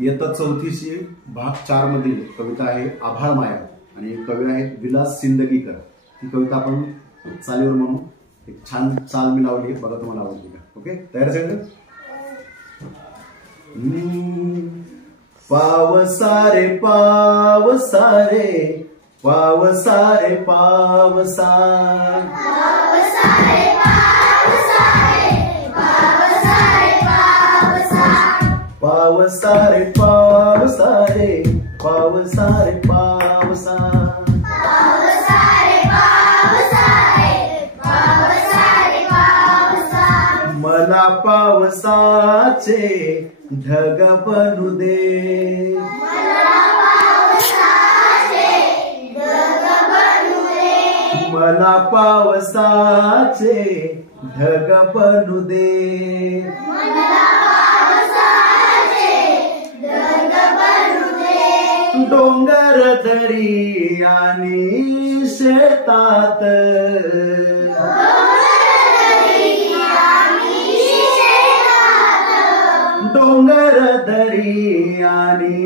इयत्ता चौथीची भाग 4 मधील कविता आहे आभाळ माया आणि कवी आहेत विलास सिंदगीकर। ही कविता आपण चालीवर म्हणू। एक छान चाल मी लावली, बघा तुम्हाला आवडली का? ओके, तयार सगळे? पावसारे पावसारे पावसारे पावसा पावसारे पावसारे पावसारे पावसारे पावसा मला पावसाचे ढग बनू दे, मला पावसाचे ढग बनू दे, डोंगर दरी आणि शेतात, डोंगर दरी आणि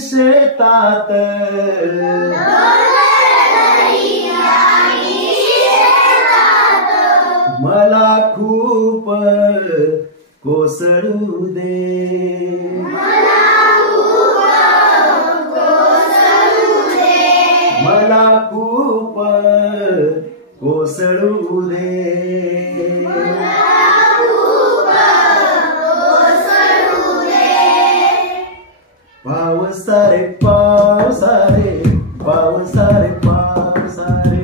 शेतात, मला खूप कोसळू दे, मला खूप कोसळू दे, पावसारे पावसारे पावसारे पावसारे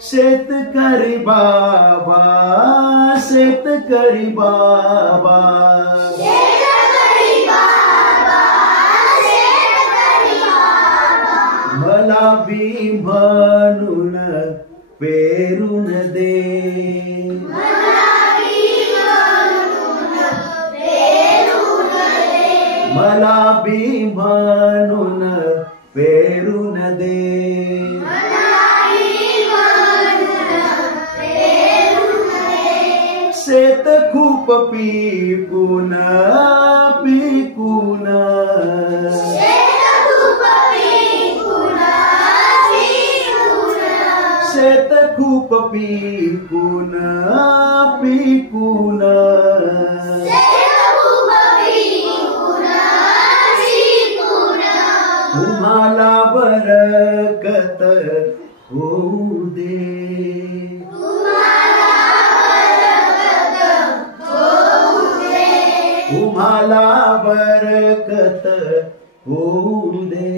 शेतकरी बाबा शेतकरी बाबा, मला बी म्हणून पेरून दे, मला बी म्हणून पेरून दे, शेत खूप पिकून पिकून, शेत खूप पिकून पिकून, तुम्हाला बरकत होऊ दे, तुम्हाला बरकत होऊ दे,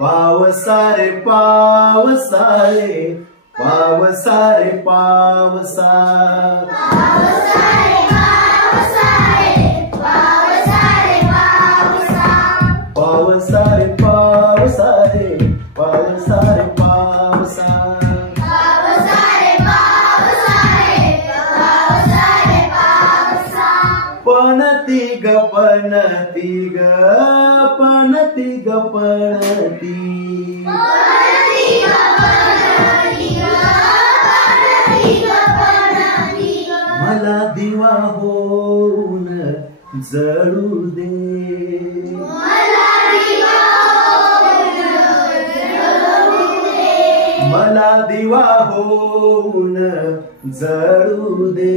पावसारे पावसारे पावसारे पावसा पावसारे पावसारे पावसारे पावसा पणती ग पणती ग पणती ग पणती, मला दिवा होऊन जळू दे, मला दिवा होऊन जळू दे,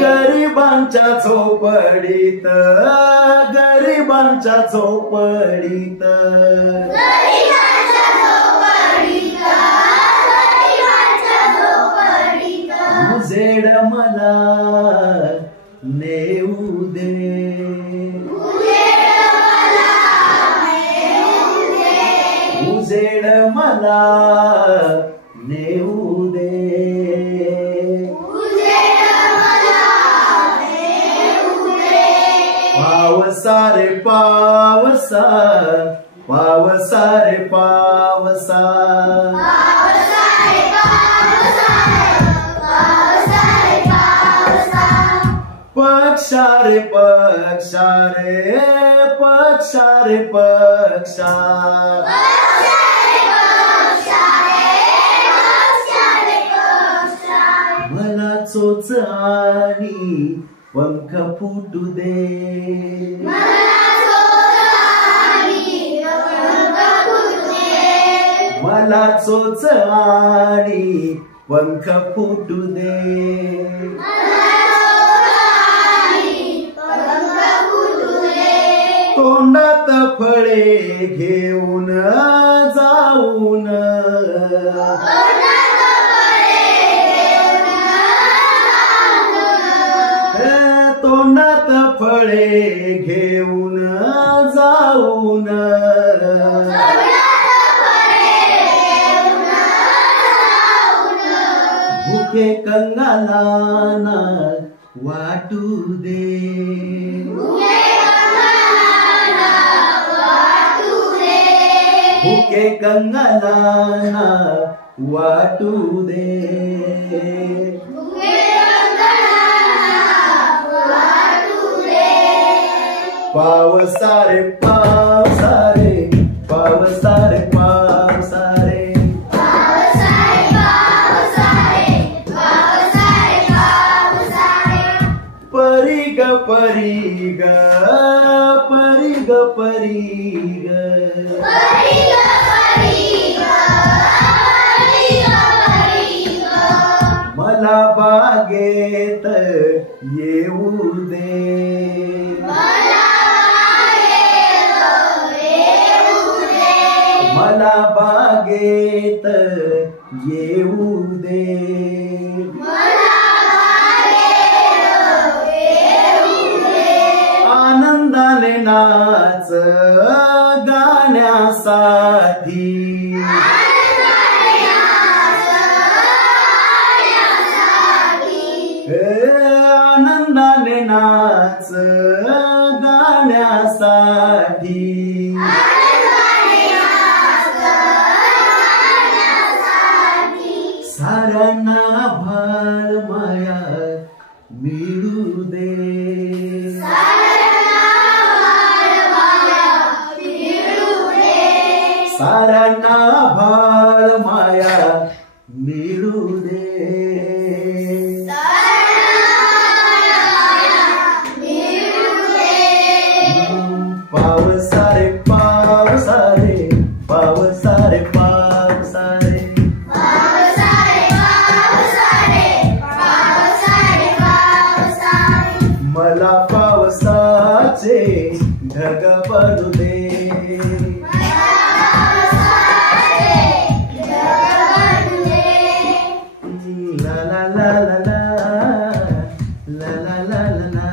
गरिबांच्या झोपडीत गरिबांच्या झोपडीत, उजेड मला नेऊ दे, उजेड मला नेऊ दे, पावसारे पावसा पावसारे पावसा पक्षा रे पक्षा रे पक्षा रे पक्षा मला चोच आणि पंख फुटू दे मला चोच आणि पंख फुटू दे तोंडात फळे घेऊन जाऊन तोंडात फळे घेऊन जाऊन भुके कंगालांना वाटू दे भुके कंगालांना वाटू दे पावसारे पावसारे पावसारे पावसारे परी ग परी ग परी ग परी ग मला बागेत येऊ दे मला बागेत येऊ दे आनंदाने नाच गाण्यासाठी आनंदाने नाच गाण्यासाठी साऱ्यांना भाळ माया मिळू दे साऱ्यांना भाळ माया मिळू दे पावसारे पावसारे पावसारे पावसारे मला पावसाचे ढग पडू दे ला ला ला ला ला ला ला ला ला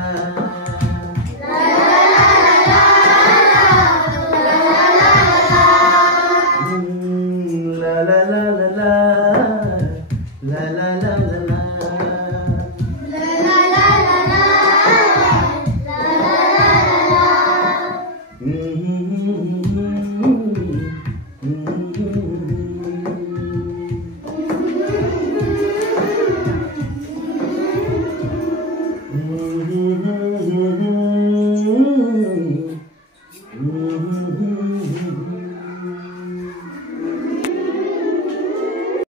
la la la la la la la la la la